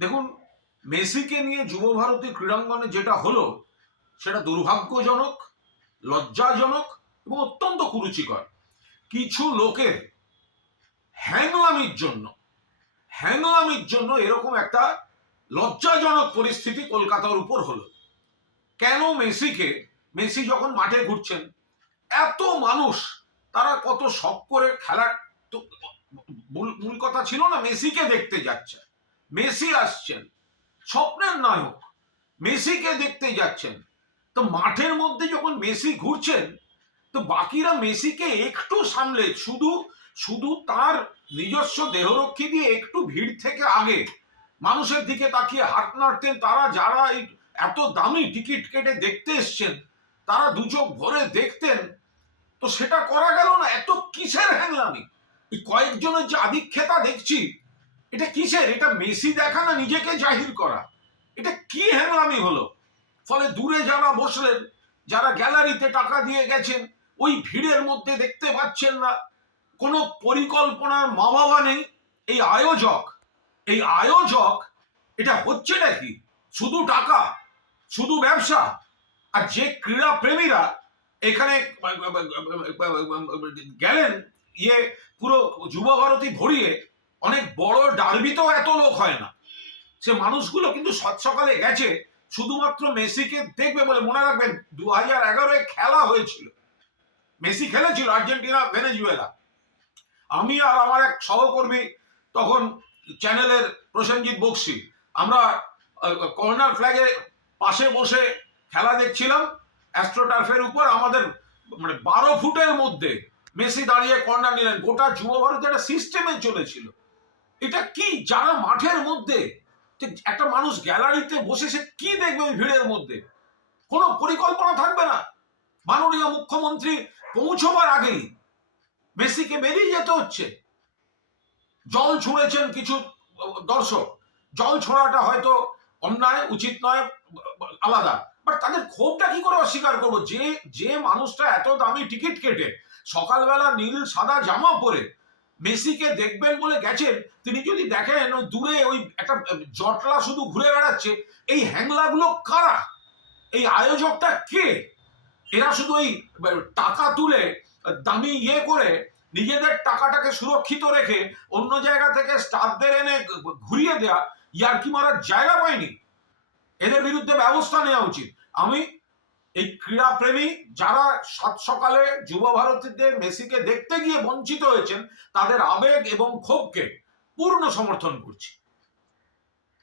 দেখুন, মেসিকে নিয়ে যুব ভারতী ক্রীড়াঙ্গনে যেটা হলো সেটা দুর্ভাগ্যজনক, লজ্জাজনক এবং অত্যন্ত কুরুচিকর। কিছু লোকের হ্যাংলামির জন্য এরকম একটা লজ্জাজনক পরিস্থিতি কলকাতার উপর হলো। কেন মেসি যখন মাঠে ঘুরছেন, এত মানুষ তারা কত শখ করে খেলার, তো মূল কথা ছিল না মেসিকে দেখতে যাচ্ছে, মেসি আসছেন, স্বপ্নের নায়ক, মেসিকে দেখতে যাচ্ছেন। তো মাঠের মধ্যে যখন মেসি ঘুরছেন, তো বাকিরা মেসিকে একটু সামলে শুধু শুধু তার নিজস্ব দেহরক্ষী দিয়ে একটু ভিড় থেকে আগে মানুষের দিকে তাকিয়ে হাত নাড়তেন। তারা যারা এই এত দামি টিকিট কেটে দেখতে এসছেন তারা দু চোখ ভরে দেখতেন। তো সেটা করা গেল না। এত কিসের হ্যাংলামি? এই কয়েকজনের যে আধিক্যতা দেখছি, এটা কিসের? এটা মেসি দেখা না নিজেকে জাহির করা? এটা কি হ্যাংলামি হলো? ফলে দূরে যারা বসলেন, যারা গ্যালারিতে টাকা দিয়ে গেছেন, ওই ভিড়ের মধ্যে দেখতে পাচ্ছেন না। কোনো পরিকল্পনার মা বাবা নেই। এই আয়োজক এটা হচ্ছে নাকি শুধু টাকা, শুধু ব্যবসা। আর যে ক্রীড়া প্রেমীরা এখানে গেলেন, পুরো যুব ভারতী ভরিয়ে, অনেক বড় ডার্বিতেও এত লোক হয় না। সে মানুষগুলো কিন্তু সকালে গেছে শুধুমাত্র মেসিকে দেখবে বলে। মনে রাখবেন 2011 খেলা হয়েছিল, মেসি খেলেছিল আর্জেন্টিনা ভেনেজুয়েলা। আমি আর আমার এক সহকর্মী তখন চ্যানেলের প্রসেনজিৎ বক্সি, আমরা কর্নার ফ্ল্যাগের পাশে বসে খেলা দেখছিলাম অ্যাস্ট্রোটার্ফের উপর। আমাদের 12 ফুটের মধ্যে মেসি দাঁড়িয়ে কর্নার নিলেন। গোটা যুব ভারত একটা সিস্টেমে চলেছিল। এটা কি? যারা মাঠের মধ্যে, একটা মানুষ গ্যালারিতে বসে সে কি দেখবে ওই ভিড়ের মধ্যে? কোনো পরিকল্পনা থাকবে না। মাননীয় মুখ্যমন্ত্রী পৌঁছবার আগেই মেসিকে বেরিয়ে যেতে হচ্ছে। জল ছুঁড়েছেন কিছু দর্শক, জল ছোড়াটা হয়তো অন্যায়, উচিত নয়, আলাদা। বাট তাদের ক্ষোভটা কি করে অস্বীকার করবো? যে মানুষটা এত দামি টিকিট কেটে সকালবেলা নীল সাদা জামা পরে মেসিকে দেখবেন বলে গেছেন, তিনি যদি দেখেন দূরে ওই একটা জটলা শুধু ঘুরে বেড়াচ্ছে, এই হ্যাংলাগুলো কারা? এই আয়োজকটা কে? এরা শুধু ওই টাকা তুলে দামি করে নিজেদের টাকাটাকে সুরক্ষিত রেখে অন্য জায়গা থেকে স্টাফদের এনে ঘুরিয়ে দেয়া, ইয়ার্কি মারার জায়গা পায়নি। এদের বিরুদ্ধে ব্যবস্থা নেওয়া উচিত। আমি এই ক্রীড়া প্রেমী যারা সাত সকালে যুব ভারতীতে মেসিকে দেখতে গিয়ে বঞ্চিত হয়েছেন, তাদের আবেগ এবং ক্ষোভকে পূর্ণ সমর্থন করছি।